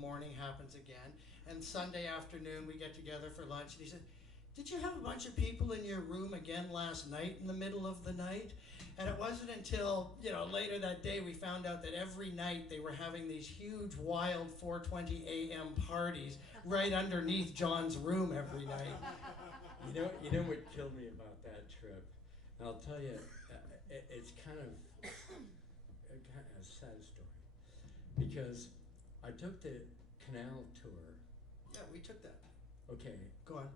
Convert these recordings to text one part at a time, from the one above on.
morning happens again. And Sunday afternoon, we get together for lunch. And he said, did you have a bunch of people in your room again last night in the middle of the night? And it wasn't until, later that day we found out that every night they were having these huge, wild 4:20 a.m. parties right underneath John's room every night. You know what killed me about that trip? And I'll tell you, it's kind of a sad story. Because I took the canal tour. Yeah, we took that. Okay. Go on.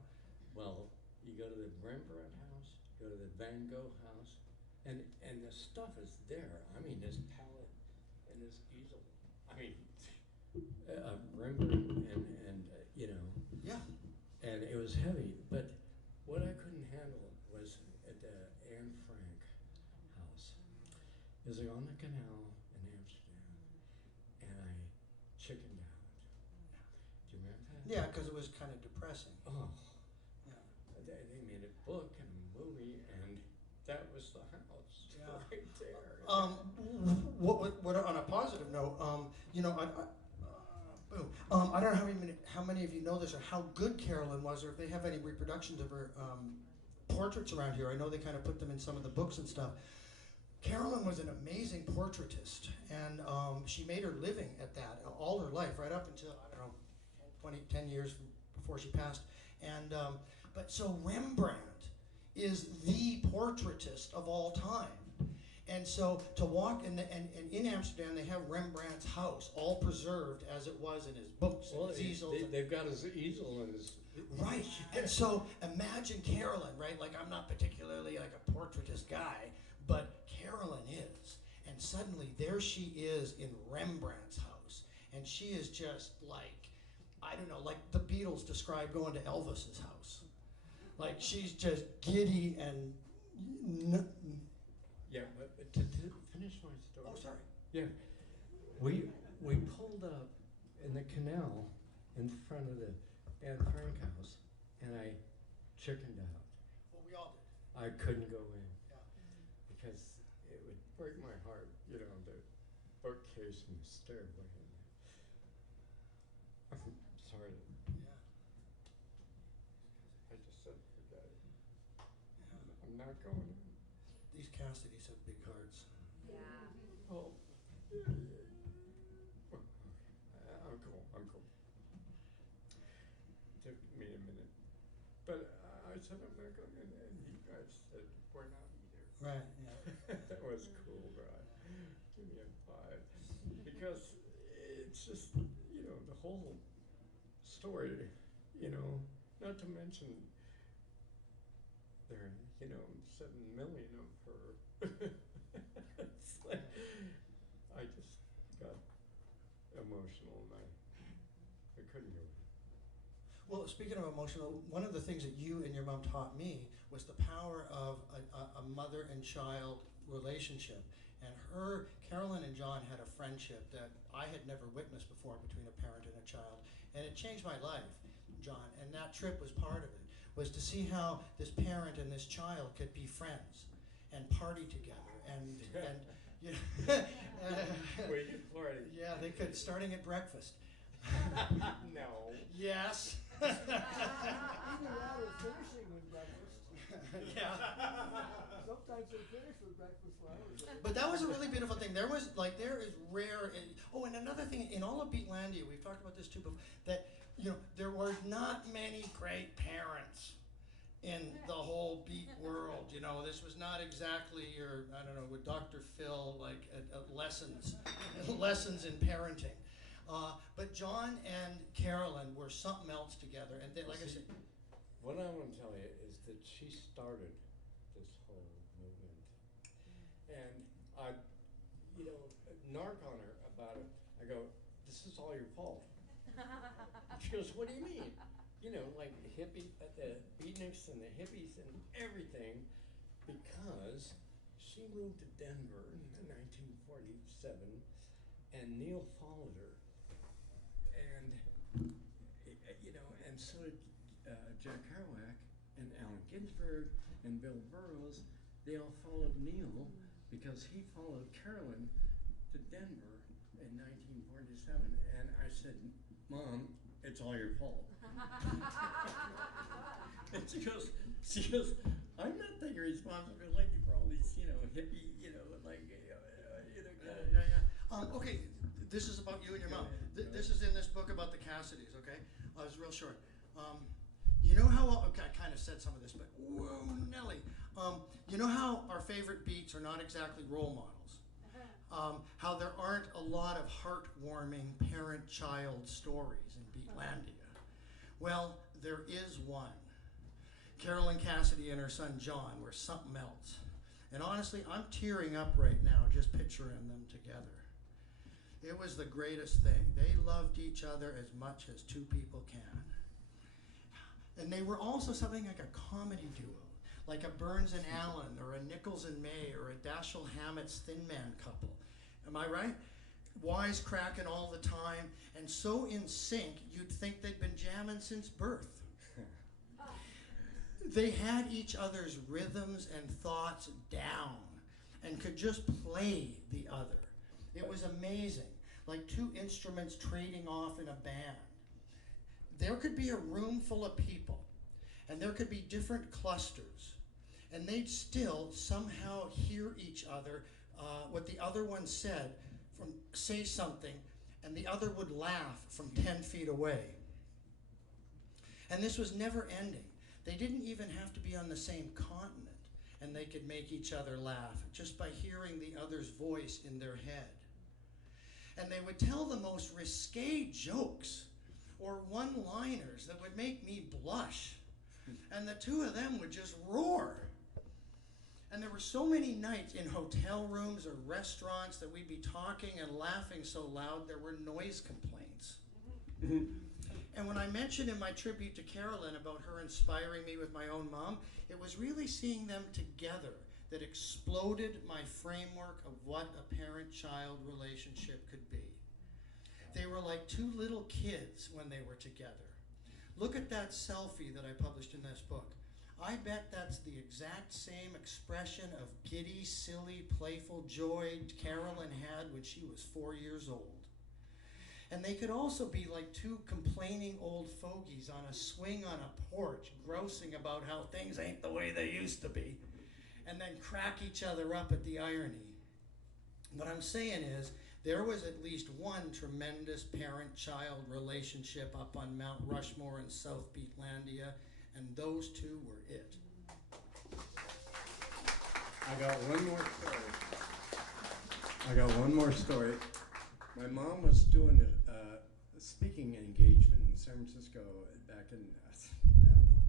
Well, you go to the Rembrandt house, go to the Van Gogh house, and the stuff is there. I mean, this palette and this easel. I mean, Rembrandt and Yeah. And it was heavy. But what I couldn't handle was at the Anne Frank house. It was on the canal in Amsterdam, and I chickened out. Do you remember that? Yeah, because it was kind of depressing. Oh. Yeah. They made a book and a movie, and that was the house right there. What on a positive note, I don't know how many of you know this or how good Carolyn was, or if they have any reproductions of her portraits around here. I know they kind of put them in some of the books and stuff. Carolyn was an amazing portraitist, and she made her living at that all her life, right up until, 10 years before she passed. And but so Rembrandt is the portraitist of all time. And so to walk and in Amsterdam they have Rembrandt's house all preserved as it was in his books and his easels. They've got his easel and his right. And so imagine Carolyn, right? Like, I'm not particularly like a portraitist guy, but Carolyn is. And suddenly there she is in Rembrandt's house, and she is just like, I don't know, like the Beatles describe going to Elvis's house. Like, she's just giddy and. Yeah, but to finish my story. Oh, sorry. Yeah, we pulled up in the canal in front of the Anne Frank house, and I chickened out. Well, we all did. I couldn't go in. Yeah. Because it would break my heart, the bookcase and the stairway. I'm sorry. Yeah. I just said forget it. Yeah. I'm not going in. These Cassidys have big hearts. Yeah. Oh. I'm cool. Took me a minute. But I said I'm not going in, and you guys said we're not either. Right, yeah. That was cool, Brad. Give me a 5. Because it's just, the whole story, not to mention there are, 7 million of her. It's like, I just got emotional, and I couldn't go in. Well, speaking of emotional, one of the things that you and your mom taught me was the power of a mother and child relationship. And Carolyn and John had a friendship that I had never witnessed before between a parent and a child. And it changed my life, John. And that trip was part of it, was to see how this parent and this child could be friends and party together. And We could party. Yeah, they could, starting at breakfast. No. Yes. Either that or finishing with breakfast. Yeah. Sometimes they finish with breakfast for hours. But that was a really beautiful thing. There is rare. And another thing, in all of Beatlandia, we've talked about this too before, that, there were not many great parents in the whole beat world. This was not exactly your, with Dr. Phil, like lessons in parenting. But John and Carolyn were something else together, and they, like I said. What I want to tell you is that she started this whole movement, and I, narc on her about it. I go, "This is all your fault." She goes, "What do you mean?" Like hippie, the beatniks and the hippies and everything, because she moved to Denver in 1947, and Neil followed her. And, and so did Jack Kerouac and Allen Ginsberg and Bill Burroughs. They all followed Neil because he followed Carolyn to Denver in 1947. And I said, Mom, it's all your fault. And she goes, I'm not taking responsibility for all these, hippie, Okay, this is about you and your mom. This is in this book about the Cassidys, okay? It's real short. You know how, okay, I kind of said some of this, but whoa, Nelly. You know how our favorite beats are not exactly role models? How there aren't a lot of heartwarming parent-child stories in Beatlandia. Well, there is one. Carolyn Cassidy and her son John were something else. And honestly, I'm tearing up right now just picturing them together. It was the greatest thing. They loved each other as much as two people can. And they were also something like a comedy duo, like a Burns and Allen, or a Nichols and May, or a Dashiell Hammett's Thin Man couple. Am I right? Wisecracking all the time, and so in sync, you'd think they'd been jamming since birth. They had each other's rhythms and thoughts down, and could just play the other. It was amazing, like two instruments trading off in a band. There could be a room full of people, and there could be different clusters, and they'd still somehow hear each other, what the other one said, say something, and the other would laugh from 10 feet away. And this was never ending. They didn't even have to be on the same continent, and they could make each other laugh just by hearing the other's voice in their head. And they would tell the most risque jokes or one-liners that would make me blush. And the two of them would just roar. And there were so many nights in hotel rooms or restaurants that we'd be talking and laughing so loud there were noise complaints. And when I mentioned in my tribute to Carolyn about her inspiring me with my own mom, it was really seeing them together that exploded my framework of what a parent-child relationship could be. They were like two little kids when they were together. Look at that selfie that I published in this book. I bet that's the exact same expression of giddy, silly, playful joy Carolyn had when she was 4 years old. And they could also be like two complaining old fogies on a swing on a porch, grousing about how things ain't the way they used to be, and then crack each other up at the irony. What I'm saying is, there was at least one tremendous parent-child relationship up on Mount Rushmore in South Beatlandia, and those two were it. I got one more story. My mom was doing a speaking engagement in San Francisco back in, I don't know,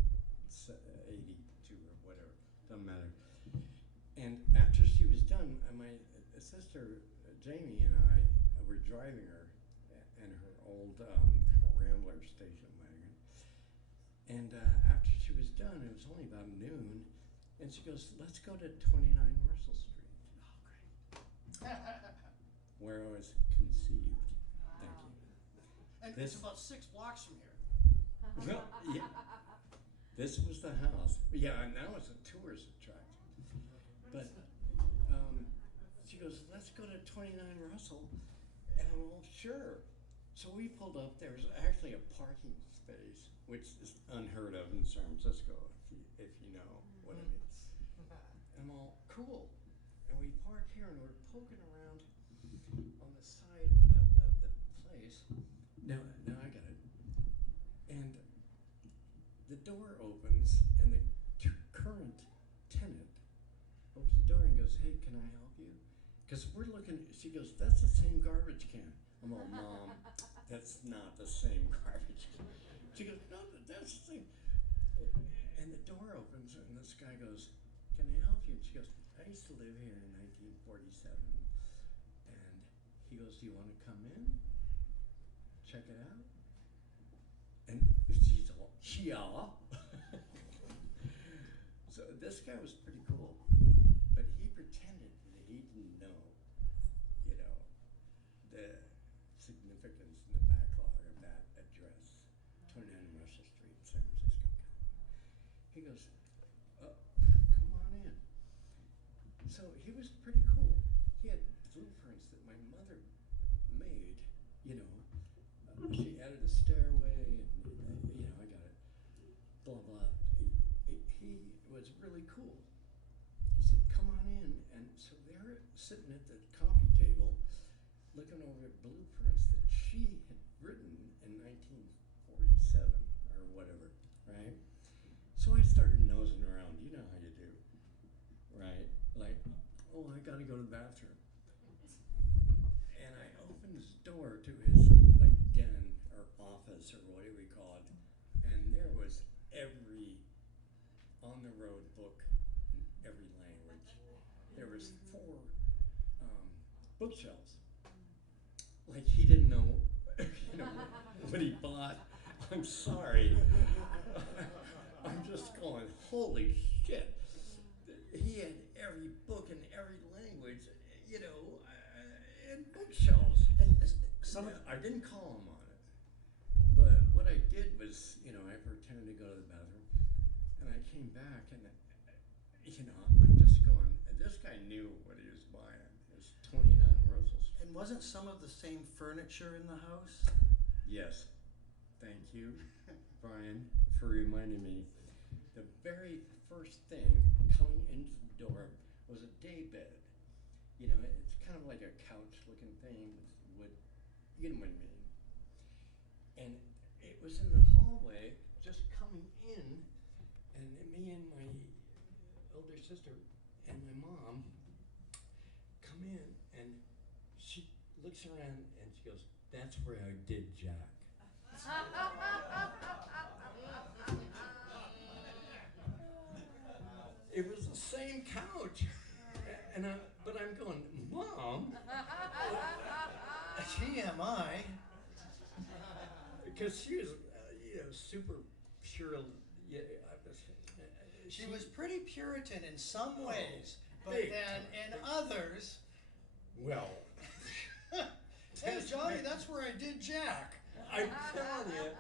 82 or whatever, doesn't matter. And after she was done, my sister Jamie and I were driving her in her old Rambler station wagon. And after she was done, it was only about noon, and she goes, let's go to 29 Russell Street. Oh, great. Where I was conceived. Thank you. And it's about 6 blocks from here. Well, yeah. This was the house. Yeah, and now it's a tourist attraction. But she goes, let's go to 29 Russell. And I'm all, sure. So we pulled up. There was actually a parking space, which is unheard of in San Francisco, if you know what I mean. I'm all, cool. And we park here, and we're poking around on the side of the place. Now I got it. And the door opens, and the current tenant opens the door and goes, hey, can I help you? Because we're looking, she goes, that's the same garbage can. I'm all, Mom, that's not the same garbage can. She goes, no, that's the same. And the door opens, and this guy goes, can I help you? And she goes, I used to live here in 1947. And he goes, do you want to come in? Check it out? And she's all, yeah. So this guy was pretty cool. But he pretended that he didn't know, the significance in the backlog of that address, 29 Russell Street, San Francisco, California. He goes, come on in. So he was pretty cool. He had blueprints that my mother made, she added a cool. He said, come on in. And so they're sitting at the coffee table looking over at blueprints that she had written in 1947 or whatever, right? So I started nosing around. You know how you do, right? Like, oh, I gotta go to the bathroom. And I opened his door to his like den or office or whatever we call it, and there was every on the road book in every language. There was 4 bookshelves. Like he didn't know, you know, what he bought. I'm sorry. I'm just going, holy shit. He had every book in every language, you know, and bookshelves. And I didn't call him on it. But what I did was, you know, I pretended to go to the bathroom, and I came back, and, you know, I'm just going, and this guy knew what he was buying. It was 29 Russells. And wasn't some of the same furniture in the house? Yes. Thank you, Brian, for reminding me. The very first thing coming into the door was a day bed. You know, it's kind of like a couch-looking thing with wood. You know what I mean? And it was in the hallway, just coming in, and me and my older sister and my mom come in, and she looks around and she goes, "That's where I did Jack." It was the same couch, and but I'm going, Mom. TMI. Because she was, you know, super pure. Yeah, She was pretty Puritan in some ways, but big then in time. others. Well, Hey, Johnny, that's where I did Jack. I'm telling you,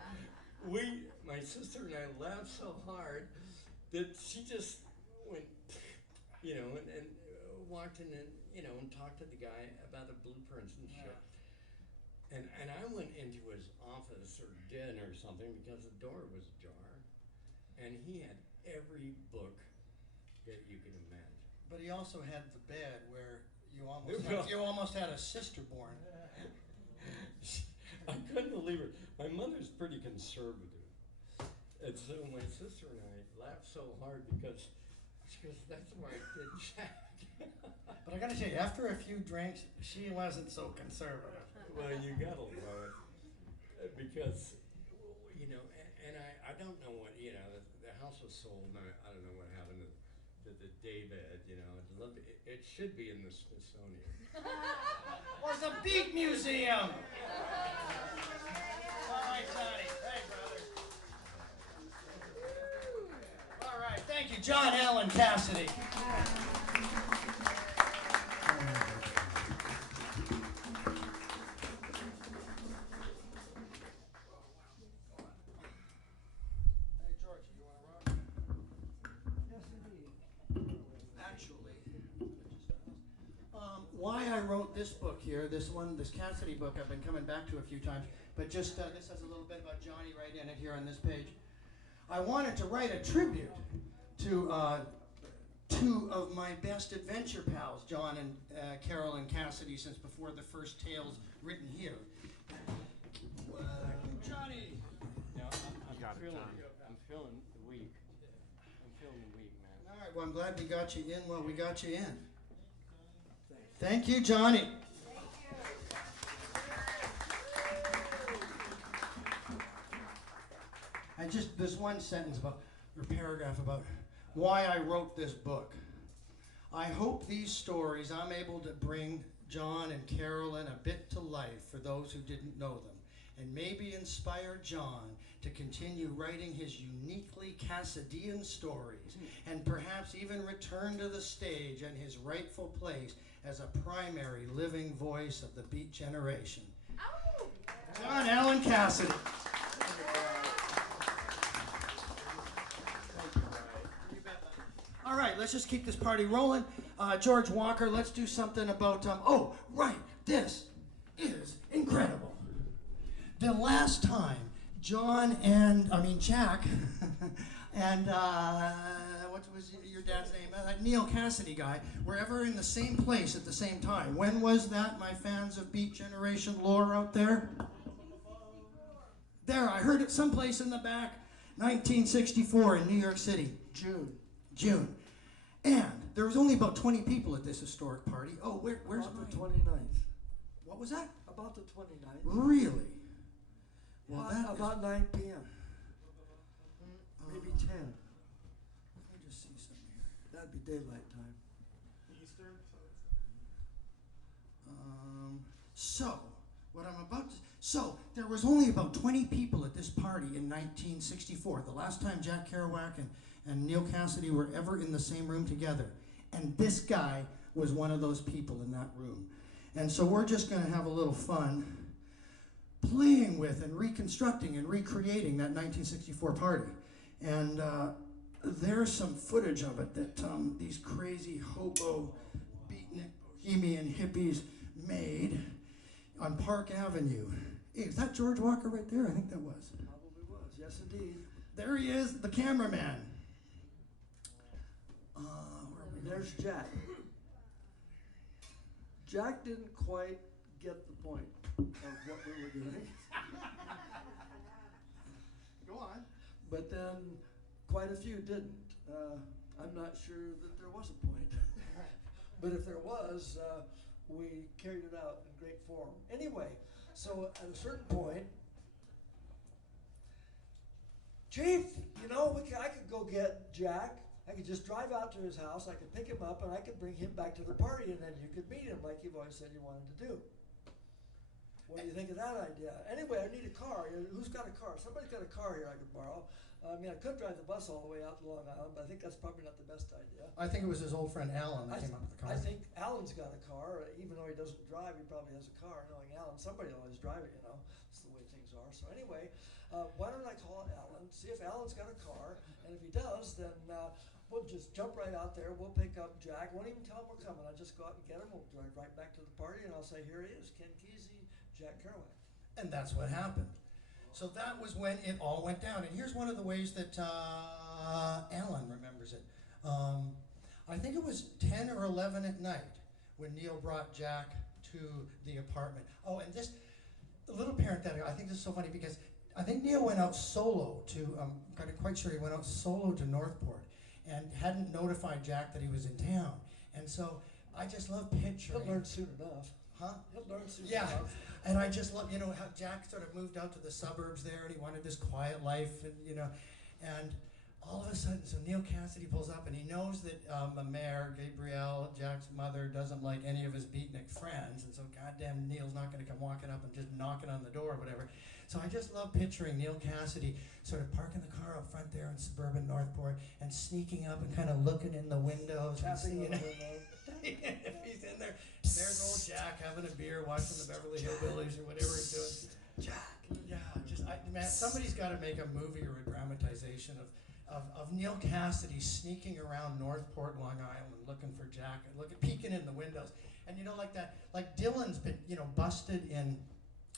my sister and I laughed so hard that she just went, you know, and walked in and, you know, and talked to the guy about the blueprints and shit. And I went into his office or den or something because the door was ajar, and he had every book that you can imagine. But he also had the bed where you almost had a sister born. I couldn't believe it. My mother's pretty conservative, and so my sister and I laughed so hard because she goes, "That's why I did Jack." But I gotta tell you, after a few drinks, she wasn't so conservative. Well, you gotta love it because, you know, and I don't know what, you know, the house was sold, and I don't know what happened to the daybed, you know. It should be in the Smithsonian. Or the Beat Museum. All right, Johnny. Hey, brother. All right, thank you, John Allen Cassidy. Why I wrote this book here, this Cassidy book, I've been coming back to a few times, but just this has a little bit about Johnny right in it here on this page. I wanted to write a tribute to 2 of my best adventure pals, John and Carolyn Cassidy, since before the first tales written here. Johnny! No, I'm feeling weak. I'm feeling weak, man. All right, well, I'm glad we got you in while we got you in. Thank you, Johnny. This one sentence or paragraph about why I wrote this book. I hope these stories I'm able to bring John and Carolyn a bit to life for those who didn't know them, and maybe inspire John to continue writing his uniquely Cassidian stories, and perhaps even return to the stage and his rightful place as a primary living voice of the Beat generation. Oh. John Allen Cassidy. All right, let's just keep this party rolling. George Walker, let's do something about, oh, right, this is incredible. The last time Jack, and, was your dad's name? That Neil Cassidy guy. We're ever in the same place at the same time. When was that, my fans of Beat Generation lore out there? There, I heard it someplace in the back. 1964 in New York City. June. And there was only about 20 people at this historic party. Oh, where's About the 29th. What was that? About the 29th. Really? Well, About 9 p.m. Maybe 10. Let me just see something here. That'd be daylight time. Eastern, So, what I'm about to... So, there was only about 20 people at this party in 1964, the last time Jack Kerouac and Neil Cassidy were ever in the same room together. And this guy was one of those people in that room. And so we're just going to have a little fun playing with and reconstructing and recreating that 1964 party. And there's some footage of it that these crazy hobo beatnik bohemian hippies made on Park Avenue. Hey, is that George Walker right there? I think that was. Probably was. Yes, indeed. There he is, the cameraman. There's Jack. Jack didn't quite get the point of what we were doing. Go on. But then quite a few didn't. I'm not sure that there was a point. But if there was, we carried it out in great form. Anyway, so at a certain point, Chief, you know, I could go get Jack. I could just drive out to his house, I could pick him up, and I could bring him back to the party, and then you could meet him like you've always said you wanted to do. What do you think of that idea? Anyway, I need a car. Who's got a car? Somebody's got a car here I could borrow. I mean, I could drive the bus all the way out to Long Island, but I think that's probably not the best idea. I think it was his old friend Alan that came up with the car. I think Alan's got a car. Even though he doesn't drive, he probably has a car. Knowing Alan, somebody will always drive it, you know. That's the way things are. So anyway, why don't I call Alan, see if Alan's got a car, and if he does, then we'll just jump right out there. We'll pick up Jack. Won't even tell him we're coming. I'll just go out and get him. We'll drive right back to the party, and I'll say, here he is, Ken Kesey, Jack Kerouac. And that's what happened. So that was when it all went down. And here's one of the ways that Alan remembers it. I think it was 10 or 11 at night when Neil brought Jack to the apartment. Oh, and this, the little parenthetical, I think this is so funny because I think Neil went out solo to, I'm quite sure he went out solo to Northport and hadn't notified Jack that he was in town. And so I just love picturing. He'll learn soon enough. Huh? He'll learn soon Yeah. enough. And I just love, you know, how Jack sort of moved out to the suburbs there and he wanted this quiet life and, you know, and all of a sudden, so Neil Cassidy pulls up and he knows that Mère, Gabrielle, Jack's mother, doesn't like any of his beatnik friends, and so goddamn Neil's not going to come walking up and just knocking on the door or whatever. So I just love picturing Neil Cassidy sort of parking the car out front there in suburban Northport and sneaking up and kind of looking in the windows and Tapping seeing on the window. if he's in there. There's old Jack having a beer, watching the Beverly Hillbillies or whatever he's doing. Jack. Yeah, man, somebody's got to make a movie or a dramatization of Neil Cassidy sneaking around Northport, Long Island, looking for Jack, peeking in the windows. And you know, like that, like Dylan's been, you know, busted in,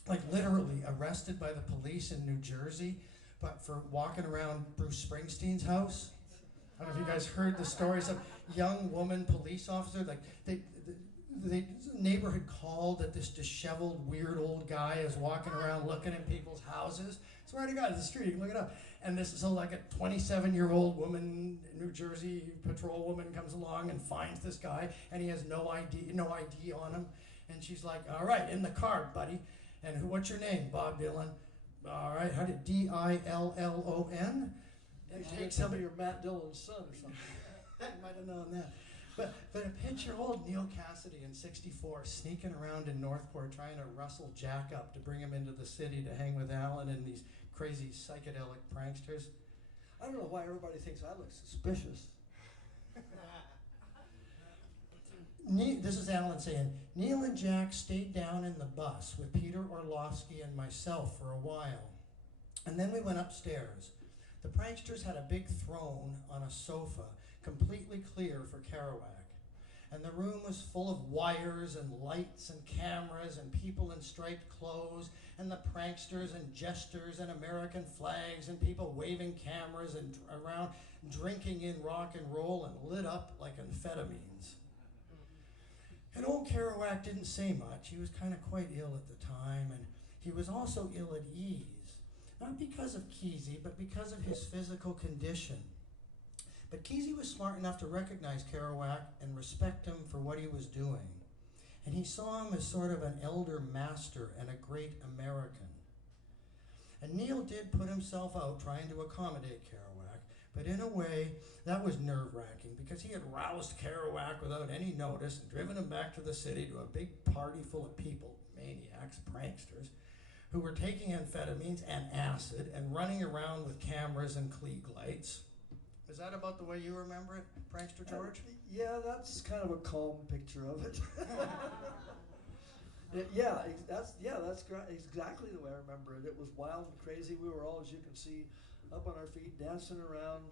like literally arrested by the police in New Jersey, but for walking around Bruce Springsteen's house. I don't know if you guys heard the stories of young woman police officer, like the neighbor had called that this disheveled, weird old guy is walking around looking at people's houses. Swear to God, it's the street, you can look it up. And this is so like a 27-year-old woman, New Jersey patrol woman comes along and finds this guy, and he has no ID on him. And she's like, all right, in the car, buddy. And what's your name? Bob Dylan. All right, how did D-I-L-L-O-N? Maybe tell me you're Matt Dillon's son or something. I might have known that. But a picture old Neil Cassidy in '64 sneaking around in Northport trying to rustle Jack up to bring him into the city to hang with Alan and these crazy psychedelic pranksters. I don't know why everybody thinks I look suspicious. This is Alan saying, Neil and Jack stayed down in the bus with Peter Orlovsky and myself for a while. And then we went upstairs. The pranksters had a big throne on a sofa, completely clear for Kerouac. And the room was full of wires and lights and cameras and people in striped clothes and the pranksters and jesters and American flags and people waving cameras and around drinking in rock and roll and lit up like amphetamines. And old Kerouac didn't say much. He was kind of quite ill at the time, and he was also ill at ease. Not because of Kesey, but because of his physical condition. But Kesey was smart enough to recognize Kerouac and respect him for what he was doing. And he saw him as sort of an elder master and a great American. And Neil did put himself out trying to accommodate Kerouac, but in a way that was nerve-wracking because he had roused Kerouac without any notice and driven him back to the city to a big party full of people, maniacs, pranksters, who were taking amphetamines and acid and running around with cameras and Klieg lights. Is that about the way you remember it, Prankster George? Yeah, that's kind of a calm picture of it. That's exactly the way I remember it. It was wild and crazy. We were all, as you can see, up on our feet, dancing around.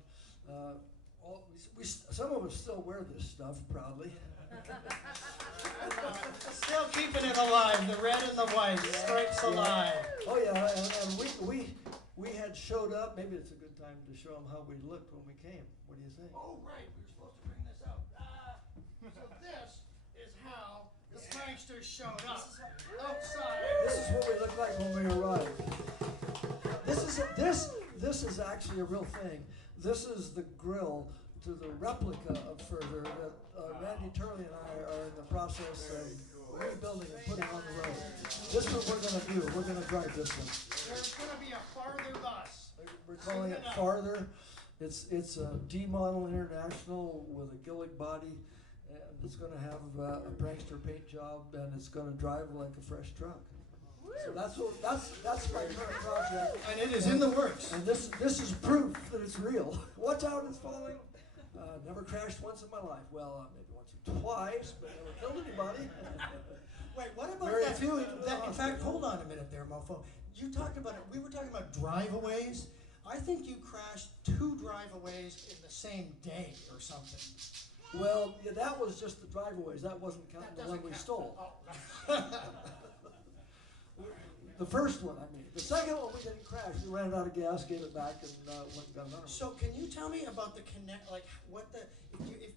Some of us still wear this stuff proudly. Still keeping it alive, the red and the white, stripes alive. Oh yeah, and we had showed up. Maybe it's a good time to show them how we looked when we came. What do you think? Oh right, we were supposed to bring this out. So this is how the pranksters showed up outside. This is what we looked like when we arrived. This is actually a real thing. This is the grill to the replica of Further that Randy Turley and I are in the process of rebuilding and putting on the road. This is what we're going to do. We're going to drive this one. There's going to be a farther bus. We're calling it Farther. It's a D Model International with a Gillick body. And it's going to have a prankster paint job, and it's going to drive like a fresh truck. So that's my current project. And it is in the works. And this is proof that it's real. Watch out, it's falling. Never crashed once in my life. Well, maybe once or twice, but never killed anybody. Wait, what about Very that? few In fact, hold on a minute there, mofo. You talked about it. We were talking about driveaways. I think you crashed 2 driveaways in the same day or something. Well, yeah, that was just the driveaways. That wasn't counting the one we stole. Oh. The first one, I mean. The second one we didn't crash. We ran out of gas, gave it back, and went and got another one. So can you tell me about the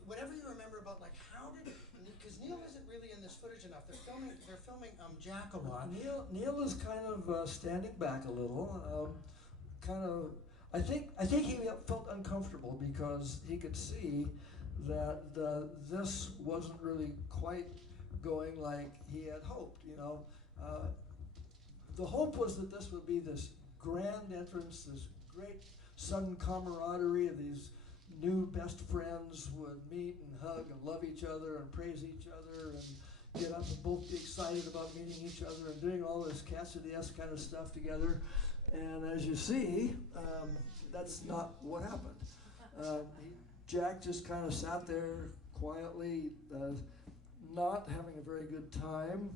whatever you remember about how did, because Neil isn't really in this footage enough. They're filming Jack a lot. Neil is kind of standing back a little. I think he felt uncomfortable because he could see that this wasn't really quite going like he had hoped. The hope was that this would be this grand entrance, this great sudden camaraderie of these new best friends would meet and hug and love each other and praise each other and get up and both be excited about meeting each other and doing all this Cassidy-esque kind of stuff together. And as you see, that's not what happened. Jack just kind of sat there quietly, not having a very good time,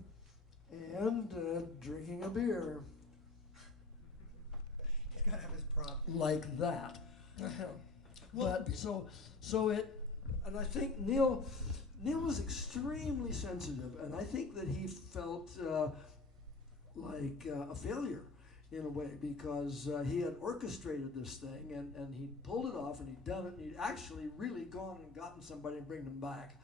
and drinking a beer. He's got to have his prop. Like that. But and I think Neil was extremely sensitive, and I think that he felt like a failure in a way because he had orchestrated this thing and he pulled it off and he'd done it and he'd actually really gone and gotten somebody and bring them back,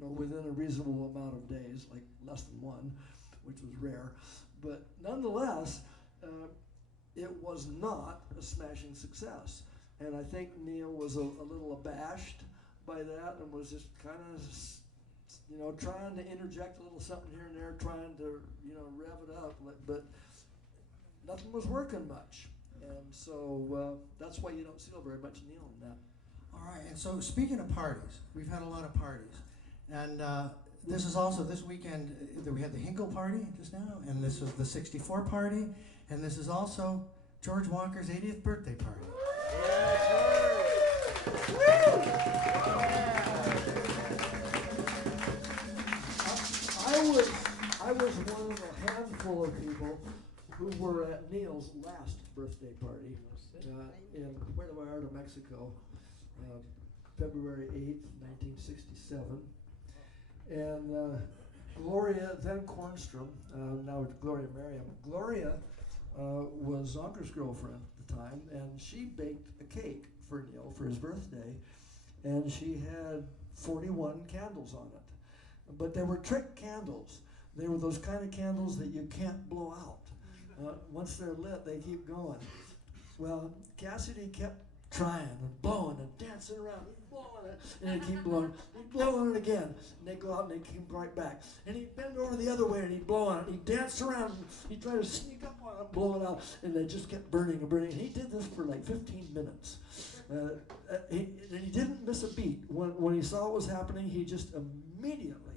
within a reasonable amount of days, like less than one, which was rare. But nonetheless, it was not a smashing success. And I think Neil was a little abashed by that and was just kind of, trying to interject a little something here and there, trying to, rev it up. But nothing was working much. And so that's why you don't see very much Neil in that. All right, and so speaking of parties, we've had a lot of parties. And this is also, this weekend, we had the Hinkle party just now, and this was the 64 party, and this is also George Walker's 80th birthday party. I was one of a handful of people who were at Neil's last birthday party in Puerto Vallarta, Mexico, February 8th, 1967. And Gloria, then Kornstrom, now it's Gloria Merriam. Gloria was Zonker's girlfriend at the time, and she baked a cake for Neil for his birthday, and she had 41 candles on it. But they were trick candles. They were those kind of candles that you can't blow out. Once they're lit, they keep going. Well, Cassidy kept trying and blowing and dancing around. He'd blow on it, and he'd keep blowing. He'd blow on it again, and they'd go out and they'd come right back. And he'd bend over the other way and he'd blow on it. He'd dance around and he'd try to sneak up on it and blow it out, and they just kept burning and burning. And he did this for like 15 minutes. And he didn't miss a beat. When he saw what was happening, he just immediately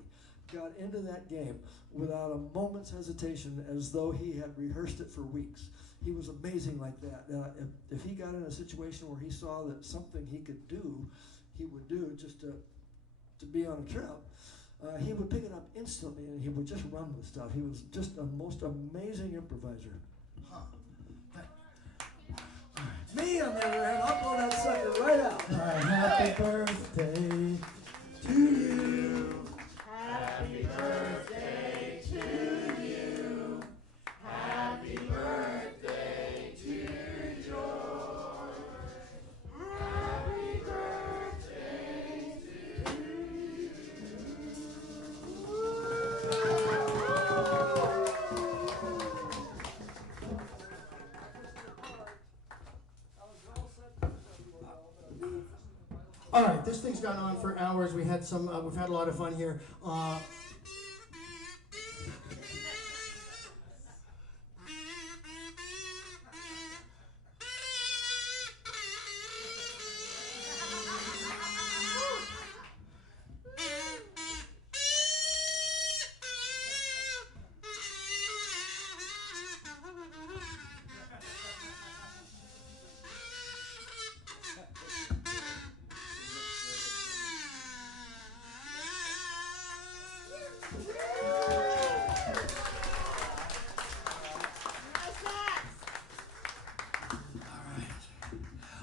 got into that game without a moment's hesitation, as though he had rehearsed it for weeks. He was amazing like that. If he got in a situation where he saw that something he could do, he would do just to be on a trip. He would pick it up instantly and he would just run with stuff. He was just a most amazing improviser. Huh. Me, on the other hand, I'll blow that sucker right out. All right, happy birthday to you. Happy birthday to you. Happy birthday to George. Happy birthday to you. All right, this thing's gone on for hours. We've had a lot of fun here.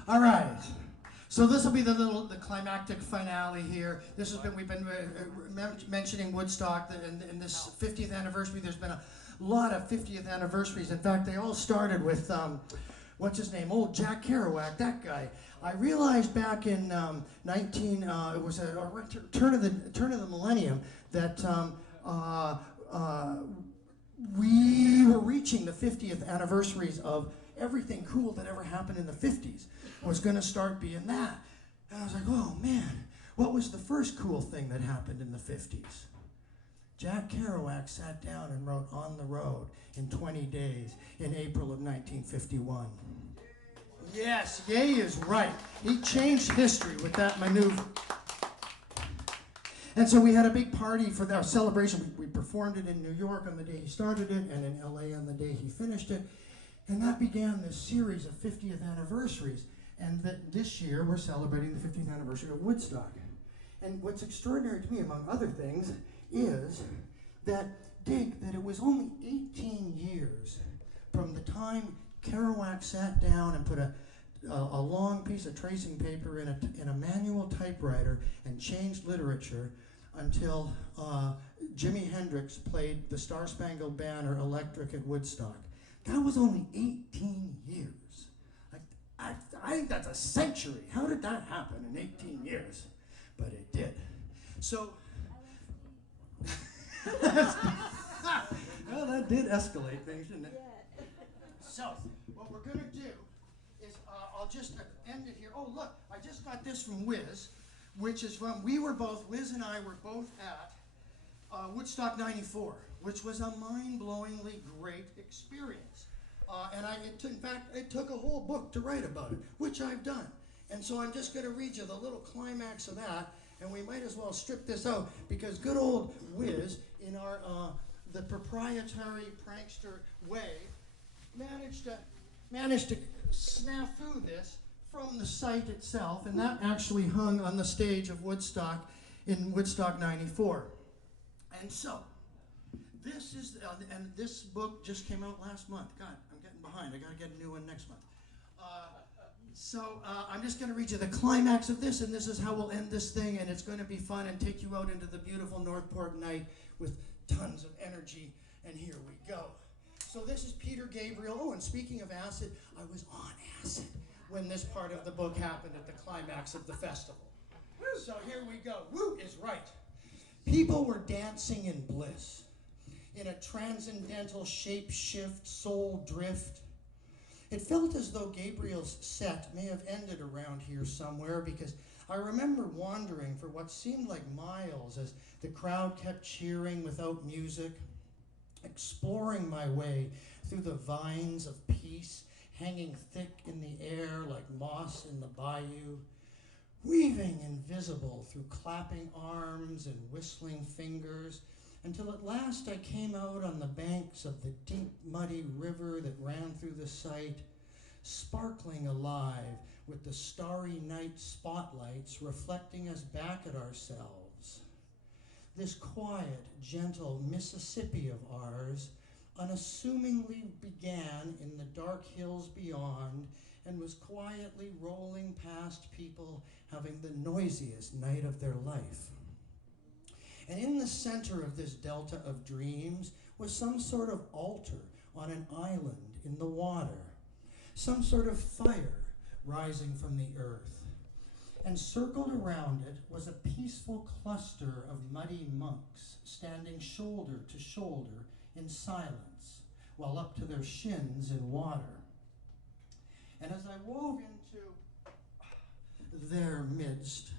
All right. So this will be the climactic finale here. This has been, we've been mentioning Woodstock, and this 50th anniversary. There's been a lot of 50th anniversaries. In fact, they all started with what's his name? Old Jack Kerouac, that guy. I realized back in it was a turn of the millennium, that we were reaching the 50th anniversaries of everything cool that ever happened in the 50s was going to start being that. And I was like, oh man, what was the first cool thing that happened in the 50s? Jack Kerouac sat down and wrote On the Road in 20 days in April of 1951. Yes, yay is right. He changed history with that maneuver. And so we had a big party for our celebration. We performed it in New York on the day he started it, and in LA on the day he finished it. And that began this series of 50th anniversaries. And that this year we're celebrating the 50th anniversary of Woodstock. And what's extraordinary to me, among other things, is that, Dick, that it was only 18 years from the time Kerouac sat down and put a long piece of tracing paper in a manual typewriter and changed literature until Jimi Hendrix played the Star Spangled Banner electric at Woodstock. That was only 18 years. I think that's a century. How did that happen in 18 years? But it did. So, well, that did escalate things, didn't it? Yeah. So, what we're going to do is, I'll just end it here. Oh, look, I just got this from Wiz, which is from, Wiz and I were both at Woodstock 94, which was a mind-blowingly great experience. In fact, it took a whole book to write about it, which I've done. And so I'm just going to read you the little climax of that, and we might as well strip this out, because good old Wiz, in our the proprietary prankster way, managed to snafu this from the site itself, and that actually hung on the stage of Woodstock in Woodstock 94. And so, this is, and this book just came out last month. God, I'm getting behind. I got to get a new one next month. So I'm just going to read you the climax of this, and this is how we'll end this thing, and it's going to be fun and take you out into the beautiful Northport night with tons of energy, and here we go. So this is Peter Gabriel. Oh, and speaking of acid, I was on acid when this part of the book happened at the climax of the festival. So here we go. Woo is right. People were dancing in bliss, in a transcendental shape-shift, soul drift. It felt as though Gabriel's set may have ended around here somewhere, because I remember wandering for what seemed like miles as the crowd kept cheering without music, exploring my way through the vines of peace hanging thick in the air like moss in the bayou, weaving invisible through clapping arms and whistling fingers, until at last I came out on the banks of the deep, muddy river that ran through the site, sparkling alive with the starry night spotlights reflecting us back at ourselves. This quiet, gentle Mississippi of ours unassumingly began in the dark hills beyond and was quietly rolling past people having the noisiest night of their life. And in the center of this delta of dreams was some sort of altar on an island in the water, some sort of fire rising from the earth. And circled around it was a peaceful cluster of muddy monks standing shoulder to shoulder in silence, while up to their shins in water. And as I wove into their midst,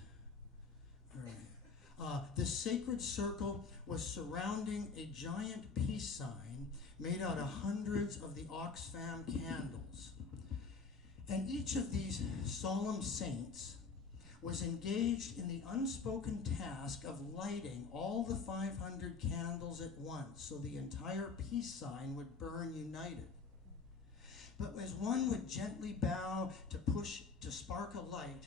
the sacred circle was surrounding a giant peace sign made out of hundreds of the Oxfam candles. And each of these solemn saints was engaged in the unspoken task of lighting all the 500 candles at once so the entire peace sign would burn united. But as one would gently bow to push to spark a light,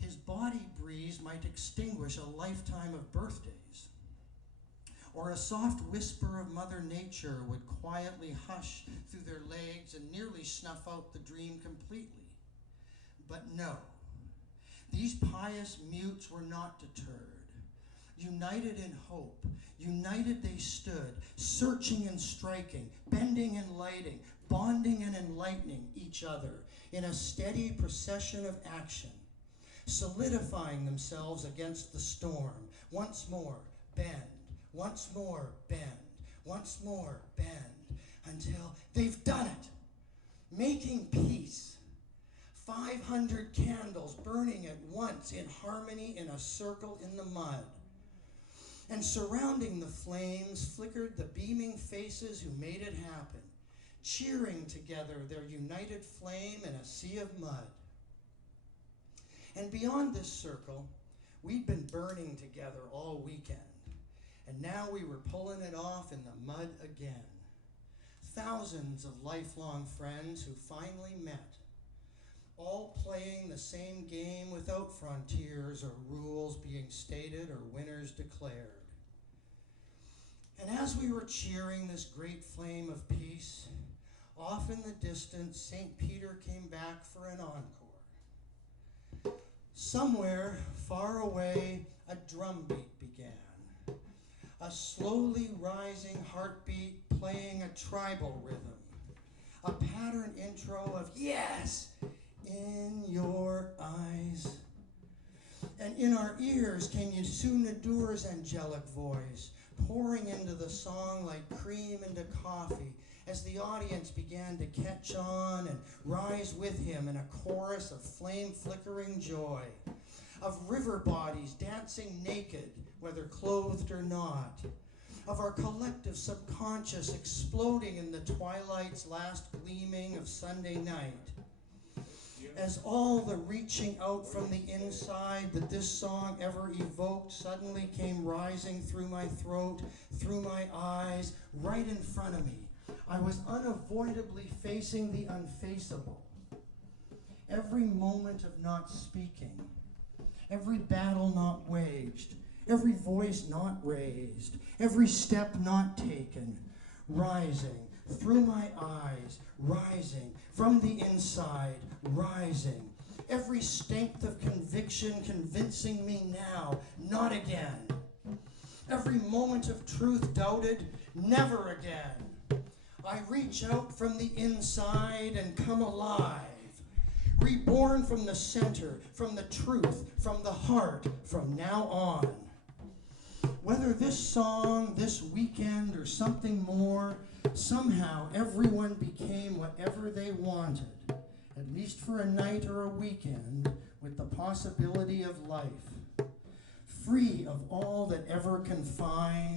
his body breeze might extinguish a lifetime of birthdays. Or a soft whisper of Mother Nature would quietly hush through their legs and nearly snuff out the dream completely. But no, these pious mutes were not deterred. United in hope, united they stood, searching and striking, bending and lighting, bonding and enlightening each other in a steady procession of action, solidifying themselves against the storm. Once more, bend. Once more, bend. Once more, bend. Until they've done it. Making peace. 500 candles burning at once in harmony in a circle in the mud. And surrounding the flames flickered the beaming faces who made it happen, cheering together their united flame in a sea of mud. And beyond this circle, we'd been burning together all weekend. And now we were pulling it off in the mud again. Thousands of lifelong friends who finally met, all playing the same game without frontiers or rules being stated or winners declared. And as we were cheering this great flame of peace, off in the distance, St. Peter came back for an encore. Somewhere far away, a drumbeat began. A slowly rising heartbeat playing a tribal rhythm. A pattern intro of yes, in your eyes. And in our ears came Yesu Nadur's angelic voice, pouring into the song like cream into coffee, as the audience began to catch on and rise with him in a chorus of flame-flickering joy, of river bodies dancing naked, whether clothed or not, of our collective subconscious exploding in the twilight's last gleaming of Sunday night. As all the reaching out from the inside that this song ever evoked suddenly came rising through my throat, through my eyes, right in front of me, I was unavoidably facing the unfaceable. Every moment of not speaking, every battle not waged, every voice not raised, every step not taken, rising through my eyes, rising from the inside, rising. Every strength of conviction convincing me now, not again. Every moment of truth doubted, never again. I reach out from the inside and come alive. Reborn from the center, from the truth, from the heart, from now on. Whether this song, this weekend, or something more, somehow everyone became whatever they wanted, at least for a night or a weekend, with the possibility of life. Free of all that ever confined